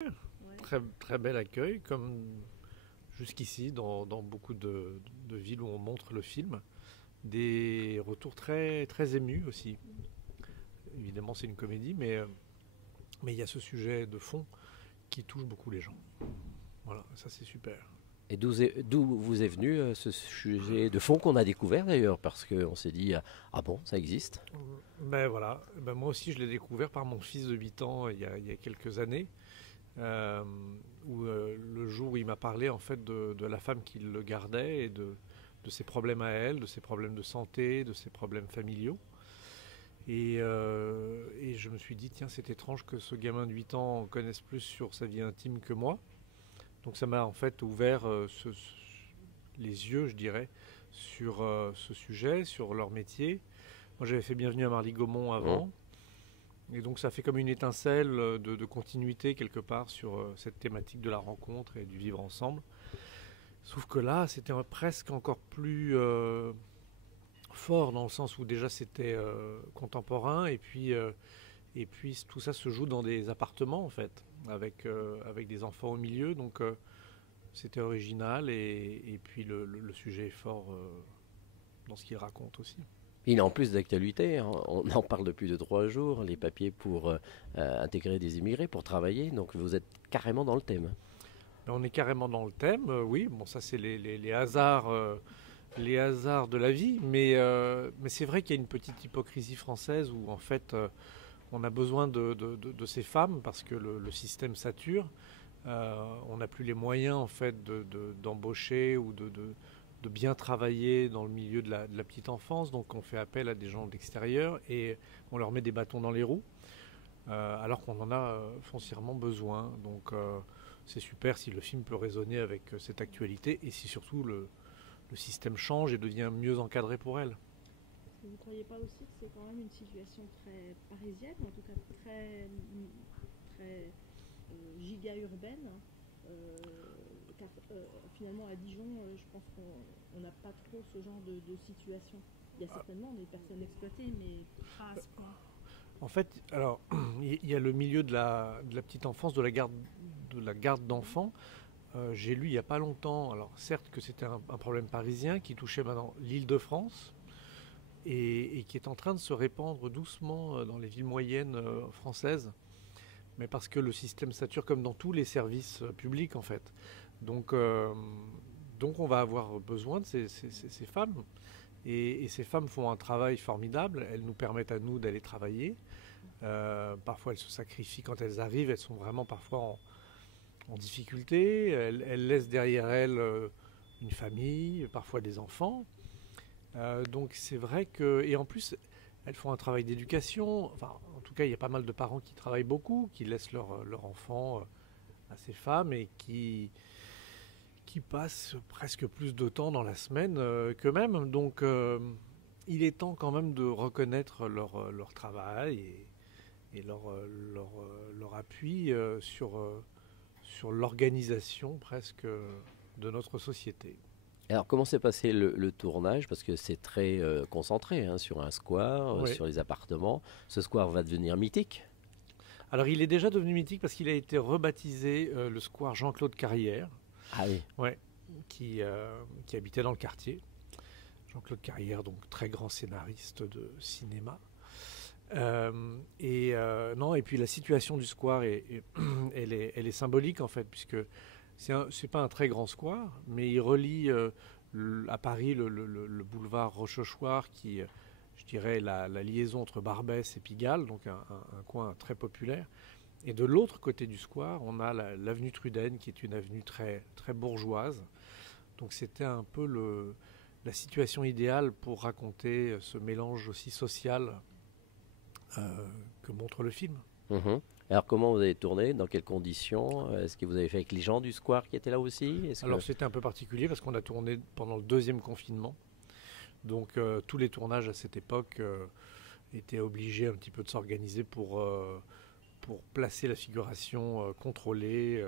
Ouais. Très, très bel accueil, comme jusqu'ici dans beaucoup de villes où on montre le film. Des retours très, très émus aussi. Évidemment, c'est une comédie, mais il y a ce sujet de fond qui touche beaucoup les gens. Voilà, ça c'est super. Et d'où vous est venu ce sujet de fond qu'on a découvert d'ailleurs, parce qu'on s'est dit, ah bon, ça existe. Ben voilà, ben moi aussi je l'ai découvert par mon fils de 8 ans il y a quelques années, euh, où le jour où il m'a parlé en fait de la femme qui le gardait et de ses problèmes à elle, de ses problèmes de santé, de ses problèmes familiaux. Et je me suis dit, tiens, c'est étrange que ce gamin de 8 ans connaisse plus sur sa vie intime que moi. Donc ça m'a en fait ouvert les yeux, je dirais, sur ce sujet, sur leur métier. Moi j'avais fait Bienvenue à Marly-Gaumont Hum. avant, et donc ça fait comme une étincelle de continuité quelque part sur cette thématique de la rencontre et du vivre ensemble. Sauf que là, c'était presque encore plus fort dans le sens où déjà c'était contemporain et puis tout ça se joue dans des appartements en fait avec des enfants au milieu, donc c'était original et puis le sujet est fort dans ce qu'il raconte aussi. Il est en plus d'actualité, hein. On en parle depuis 2 3 jours, les papiers pour intégrer des immigrés, pour travailler, donc vous êtes carrément dans le thème. Mais on est carrément dans le thème, oui, bon ça c'est les hasards de la vie, mais c'est vrai qu'il y a une petite hypocrisie française où en fait on a besoin de ces femmes parce que le système sature. On n'a plus les moyens en fait d'embaucher ou de bien travailler dans le milieu de la petite enfance, donc on fait appel à des gens d'extérieur et on leur met des bâtons dans les roues, alors qu'on en a foncièrement besoin. Donc c'est super si le film peut résonner avec cette actualité et si surtout le système change et devient mieux encadré pour elle. Est-ce que vous ne croyez pas aussi que c'est quand même une situation très parisienne, ou en tout cas très giga urbaine, car finalement à Dijon, je pense qu'on n'a pas trop ce genre de situation. Il y a certainement des personnes exploitées, mais pas à ce point. En fait, alors, il y a le milieu de la petite enfance, de la garde d'enfants. J'ai lu il n'y a pas longtemps, alors certes que c'était un problème parisien qui touchait maintenant l'Île-de-France et qui est en train de se répandre doucement dans les villes moyennes françaises, mais parce que le système sature comme dans tous les services publics en fait. Donc, euh, donc on va avoir besoin de ces femmes. Et ces femmes font un travail formidable, elles nous permettent à nous d'aller travailler. Parfois elles se sacrifient quand elles arrivent, elles sont vraiment parfois en difficulté, elles laissent derrière elles une famille, parfois des enfants. Donc c'est vrai que... Et en plus, elles font un travail d'éducation. Enfin, en tout cas, il y a pas mal de parents qui travaillent beaucoup, qui laissent leur enfant à ces femmes et qui passent presque plus de temps dans la semaine qu'eux-mêmes. Donc il est temps quand même de reconnaître leur travail et leur appui sur l'organisation presque de notre société. Alors comment s'est passé le tournage? Parce que c'est très concentré, hein, sur un square, Ouais. sur les appartements. Ce square va devenir mythique. Alors il est déjà devenu mythique parce qu'il a été rebaptisé le square Jean-Claude Carrière, Ah oui. ouais, qui habitait dans le quartier. Jean-Claude Carrière, donc très grand scénariste de cinéma. Non, et puis la situation du square elle est symbolique en fait, puisque c'est pas un très grand square, mais il relie à Paris le boulevard Rochechouart qui, je dirais, la liaison entre Barbès et Pigalle, donc un coin très populaire. Et de l'autre côté du square, on a l'avenue Truden, qui est une avenue très, très bourgeoise. Donc c'était un peu la situation idéale pour raconter ce mélange aussi social que montre le film. Mhm. Alors comment vous avez tourné? Dans quelles conditions? Est-ce que vous avez fait avec les gens du square qui étaient là aussi? Est-ce Alors que... c'était un peu particulier parce qu'on a tourné pendant le deuxième confinement. Donc tous les tournages à cette époque étaient obligés un petit peu de s'organiser pour placer la figuration contrôlée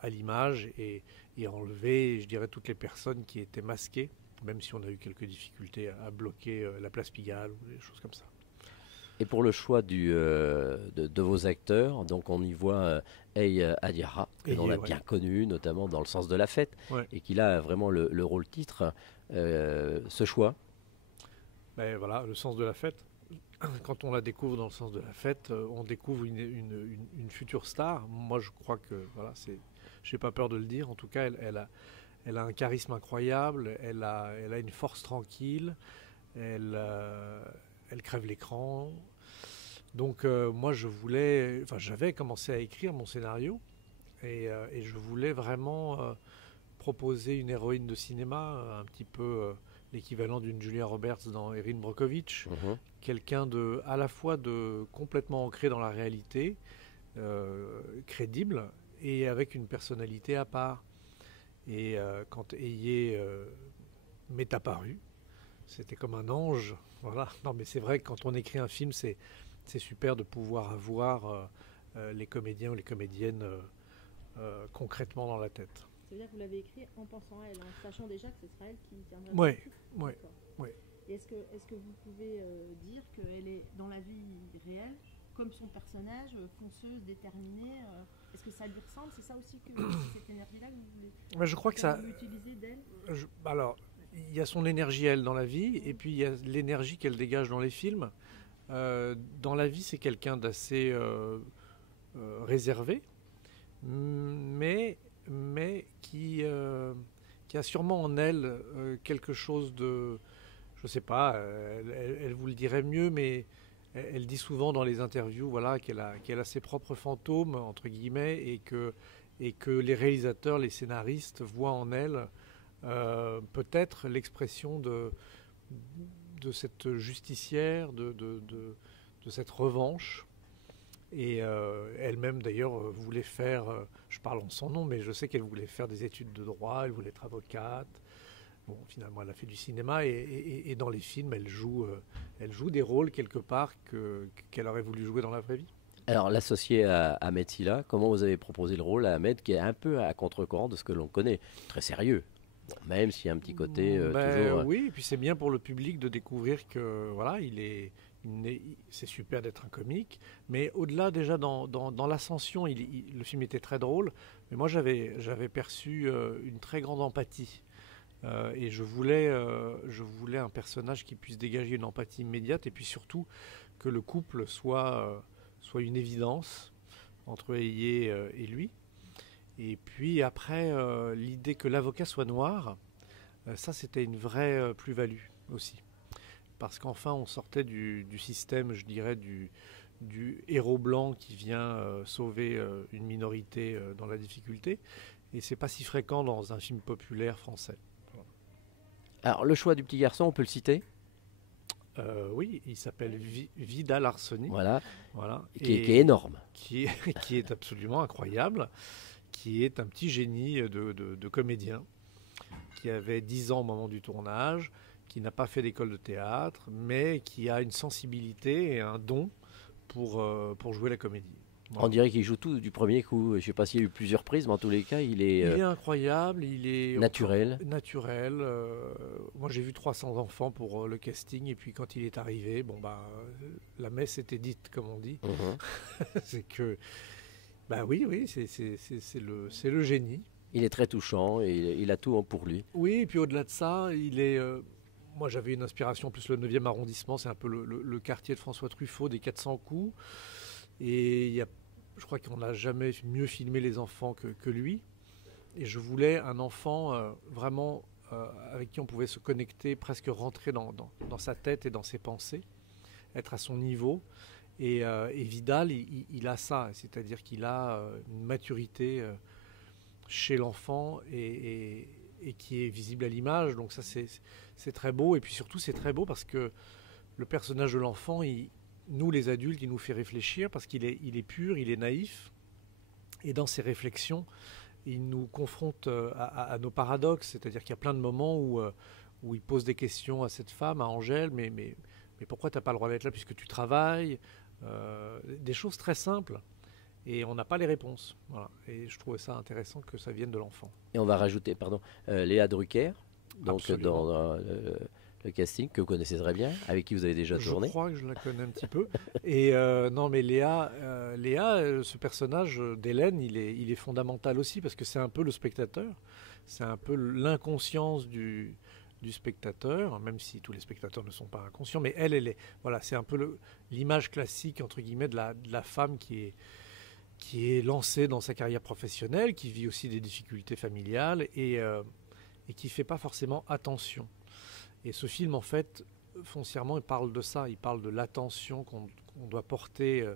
à l'image et enlever, je dirais, toutes les personnes qui étaient masquées, même si on a eu quelques difficultés à bloquer la place Pigalle ou des choses comme ça. Et pour le choix de vos acteurs, donc on y voit Ey Adiara, que l'on a bien connu, notamment dans Le Sens de la Fête, et qu'il a vraiment le rôle titre. Ce choix? Ben voilà, Le Sens de la Fête. Quand on la découvre dans Le Sens de la Fête, on découvre une future star. Moi, je crois que, voilà, je n'ai pas peur de le dire. En tout cas, elle a un charisme incroyable, elle a une force tranquille, elle crève l'écran. Donc moi j'avais commencé à écrire mon scénario et je voulais vraiment proposer une héroïne de cinéma, un petit peu l'équivalent d'une Julia Roberts dans Erin Brockovich, quelqu'un à la fois de complètement ancré dans la réalité, crédible et avec une personnalité à part. Et quand Eye m'est apparu, c'était comme un ange. Voilà. Non, mais c'est vrai que quand on écrit un film, c'est super de pouvoir avoir les comédiens ou les comédiennes concrètement dans la tête. Ça veut dire que vous l'avez écrit en pensant à elle, en sachant déjà que ce sera elle qui tiendra. Oui. Et est-ce que vous pouvez dire qu'elle est dans la vie réelle, comme son personnage, fonceuse, déterminée est-ce que ça lui ressemble? C'est ça aussi que cette énergie-là que vous voulez je crois que ça utiliser d'elle? Alors, il y a son énergie, elle, dans la vie, et puis il y a l'énergie qu'elle dégage dans les films. Dans la vie, c'est quelqu'un d'assez réservé, mais qui a sûrement en elle quelque chose de... Je ne sais pas, elle vous le dirait mieux, mais elle dit souvent dans les interviews voilà, qu'elle a ses propres fantômes, entre guillemets, et que les réalisateurs, les scénaristes voient en elle peut-être l'expression de cette justicière, de cette revanche. Et elle-même d'ailleurs voulait faire, je parle en son nom, mais je sais qu'elle voulait faire des études de droit, elle voulait être avocate. Bon, finalement, elle a fait du cinéma et dans les films, elle joue des rôles quelque part qu'elle aurait voulu jouer dans la vraie vie. Alors, l'associé à Ahmed Silla, comment vous avez proposé le rôle à Ahmed, qui est un peu à contre-courant de ce que l'on connaît, très sérieux, bon, même s'il y a un petit côté toujours... Oui, et puis c'est bien pour le public de découvrir que voilà, c'est super d'être un comique, mais au-delà déjà dans l'ascension, le film était très drôle, mais moi j'avais perçu une très grande empathie. Et je voulais un personnage qui puisse dégager une empathie immédiate et puis surtout que le couple soit une évidence entre Eye et lui. Et puis après, l'idée que l'avocat soit noir, ça c'était une vraie plus-value aussi. Parce qu'enfin on sortait du système, je dirais, du héros blanc qui vient sauver une minorité dans la difficulté. Et c'est pas si fréquent dans un film populaire français. Alors, le choix du petit garçon, on peut le citer? Oui, il s'appelle Vidal Arsenis. Voilà. Qui est énorme. Qui est absolument incroyable. Qui est un petit génie de comédien. Qui avait 10 ans au moment du tournage. Qui n'a pas fait d'école de théâtre. Mais qui a une sensibilité et un don pour jouer la comédie. Voilà. On dirait qu'il joue tout du premier coup. Je ne sais pas s'il y a eu plusieurs prises, mais en tous les cas, il est incroyable, il est naturel. Moi, j'ai vu 300 enfants pour le casting, et puis quand il est arrivé, la messe était dite, comme on dit. C'est que, oui, c'est le génie. Il est très touchant et il a tout pour lui. Oui, et puis au-delà de ça, il est... moi, j'avais une inspiration, plus le 9e arrondissement, c'est un peu le quartier de François Truffaut, des 400 coups. Et je crois qu'on n'a jamais mieux filmé les enfants que lui. Et je voulais un enfant vraiment avec qui on pouvait se connecter, presque rentrer dans sa tête et dans ses pensées, être à son niveau. Et Vidal, il a ça, c'est-à-dire qu'il a une maturité chez l'enfant et qui est visible à l'image. Donc ça, c'est très beau. Et puis surtout, c'est très beau parce que le personnage de l'enfant, nous les adultes, il nous fait réfléchir parce qu'il est pur, il est naïf. Et dans ses réflexions, il nous confronte à nos paradoxes. C'est-à-dire qu'il y a plein de moments où il pose des questions à cette femme, à Angèle, mais pourquoi tu n'as pas le droit d'être là puisque tu travailles? Des choses très simples. Et on n'a pas les réponses. Voilà. Et je trouvais ça intéressant que ça vienne de l'enfant. Et on va rajouter, Léa Drucker, donc le casting que vous connaissez très bien, avec qui vous avez déjà tourné. Je crois que je la connais un petit peu. Et non, mais Léa, ce personnage d'Hélène, il est fondamental aussi parce que c'est un peu le spectateur, c'est un peu l'inconscience du spectateur, même si tous les spectateurs ne sont pas inconscients, mais elle est, voilà, c'est un peu l'image classique entre guillemets de la femme qui est lancée dans sa carrière professionnelle, qui vit aussi des difficultés familiales et qui fait pas forcément attention. Et ce film, en fait, foncièrement, il parle de ça. Il parle de l'attention qu'on doit porter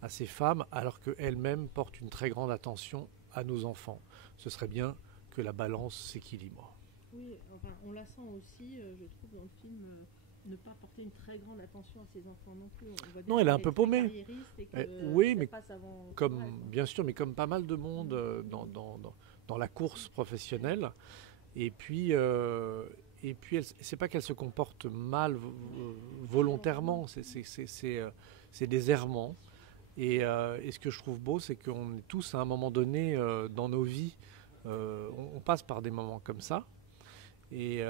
à ces femmes, alors qu'elles-mêmes portent une très grande attention à nos enfants. Ce serait bien que la balance s'équilibre. Oui, enfin, on la sent aussi, je trouve, dans le film, ne pas porter une très grande attention à ses enfants non plus. On voit non, elle est un peu paumée. Oui, mais comme bien sûr, mais comme pas mal de monde dans la course professionnelle. Et puis c'est pas qu'elle se comporte mal volontairement, c'est des errements. Et ce que je trouve beau, c'est qu'on est tous à un moment donné dans nos vies, on passe par des moments comme ça. Et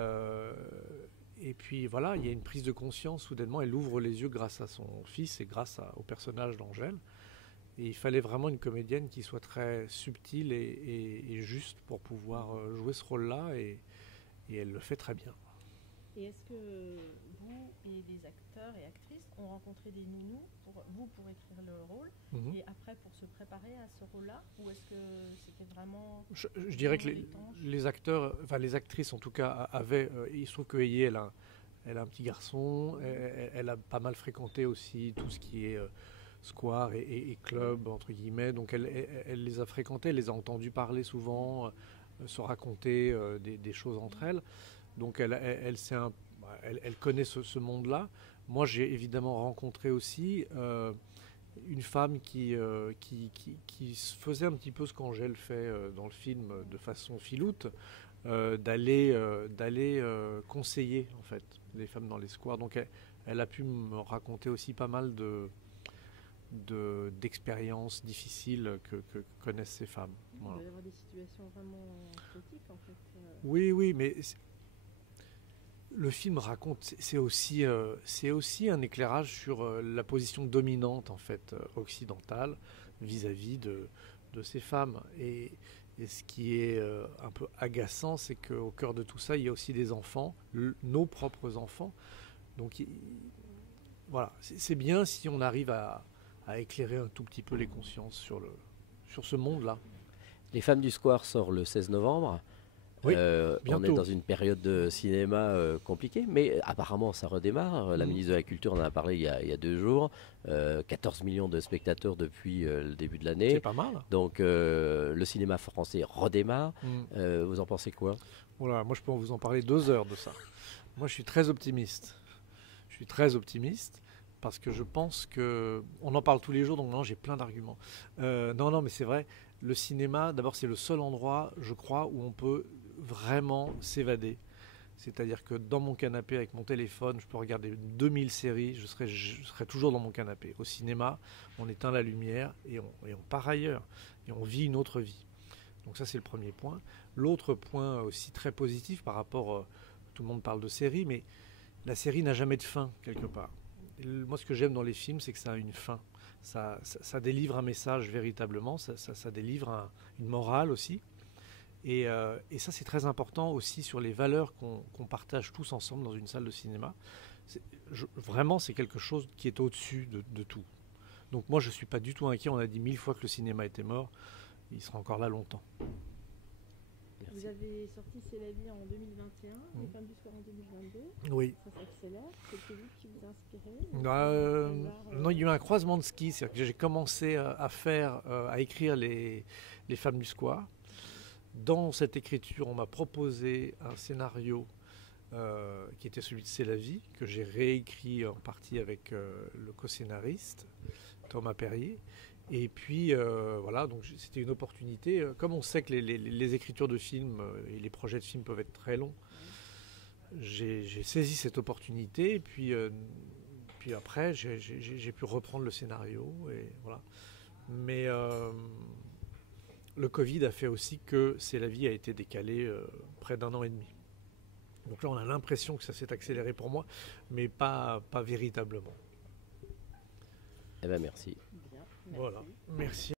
puis voilà, il y a une prise de conscience, soudainement, elle ouvre les yeux grâce à son fils et grâce au personnage d'Angèle. Et il fallait vraiment une comédienne qui soit très subtile et juste pour pouvoir jouer ce rôle-là, et elle le fait très bien. Et est-ce que vous et les acteurs et actrices ont rencontré des nounous pour écrire le rôle et après pour se préparer à ce rôle-là, ou est-ce que c'était vraiment... Je dirais que les acteurs, enfin les actrices en tout cas, avaient... il se trouve que Aïe, elle a un petit garçon, elle a pas mal fréquenté aussi tout ce qui est... square et club, entre guillemets. Donc elle les a fréquentés, elle les a entendus parler souvent, se raconter des choses entre elles. Donc elle connaît ce monde-là. Moi, j'ai évidemment rencontré aussi une femme qui faisait un petit peu ce qu'Angèle fait dans le film de façon filoute, d'aller conseiller en fait les femmes dans les squares. Donc elle a pu me raconter aussi pas mal d'expériences difficiles que connaissent ces femmes. Voilà. Il va y avoir des situations vraiment critiques en fait. Oui, mais le film raconte, c'est aussi un éclairage sur la position dominante en fait occidentale vis-à-vis de ces femmes. Et ce qui est un peu agaçant, c'est qu'au cœur de tout ça, il y a aussi des enfants, nos propres enfants. Donc voilà, c'est bien si on arrive à éclairer un tout petit peu les consciences sur ce monde-là. Les Femmes du Square sort le 16 novembre. Oui, on est dans une période de cinéma compliquée, mais apparemment ça redémarre. La ministre de la Culture en a parlé il y a 2 jours. 14 millions de spectateurs depuis le début de l'année. C'est pas mal. Donc le cinéma français redémarre. Vous en pensez quoi? Voilà, moi je peux vous en parler 2 heures de ça. Moi je suis très optimiste. Parce que je pense que... On en parle tous les jours, donc maintenant j'ai plein d'arguments. Non, mais c'est vrai, le cinéma, d'abord c'est le seul endroit, je crois, où on peut vraiment s'évader. C'est-à-dire que dans mon canapé avec mon téléphone, je peux regarder 2000 séries, je serai toujours dans mon canapé. Au cinéma, on éteint la lumière et on part ailleurs. Et on vit une autre vie. Donc ça c'est le premier point. L'autre point aussi très positif par rapport... tout le monde parle de séries, mais la série n'a jamais de fin, quelque part. Moi, ce que j'aime dans les films, c'est que ça a une fin. Ça délivre un message véritablement, ça délivre une morale aussi. Et ça, c'est très important aussi sur les valeurs qu'on partage tous ensemble dans une salle de cinéma. Vraiment, c'est quelque chose qui est au-dessus de tout. Donc moi, je ne suis pas du tout inquiet. On a dit 1000 fois que le cinéma était mort. Il sera encore là longtemps. Merci. Vous avez sorti C'est la vie en 2021, Les Femmes du Square en 2022. Oui. Ça s'accélère. C'est vous qui vous inspirez Non, il y a eu un croisement de ski. C'est-à-dire que j'ai commencé à écrire les Femmes du Square. Dans cette écriture, on m'a proposé un scénario qui était celui de C'est la vie, que j'ai réécrit en partie avec le co-scénariste Thomas Perrier. Et puis voilà, donc c'était une opportunité. Comme on sait que les écritures de films et les projets de films peuvent être très longs, j'ai saisi cette opportunité. Et puis après, j'ai pu reprendre le scénario. Et voilà. Mais le Covid a fait aussi que C'est la vie a été décalé près d'1 an et demi. Donc là, on a l'impression que ça s'est accéléré pour moi, mais pas véritablement. Eh bien, merci. Bien, merci. Voilà, merci.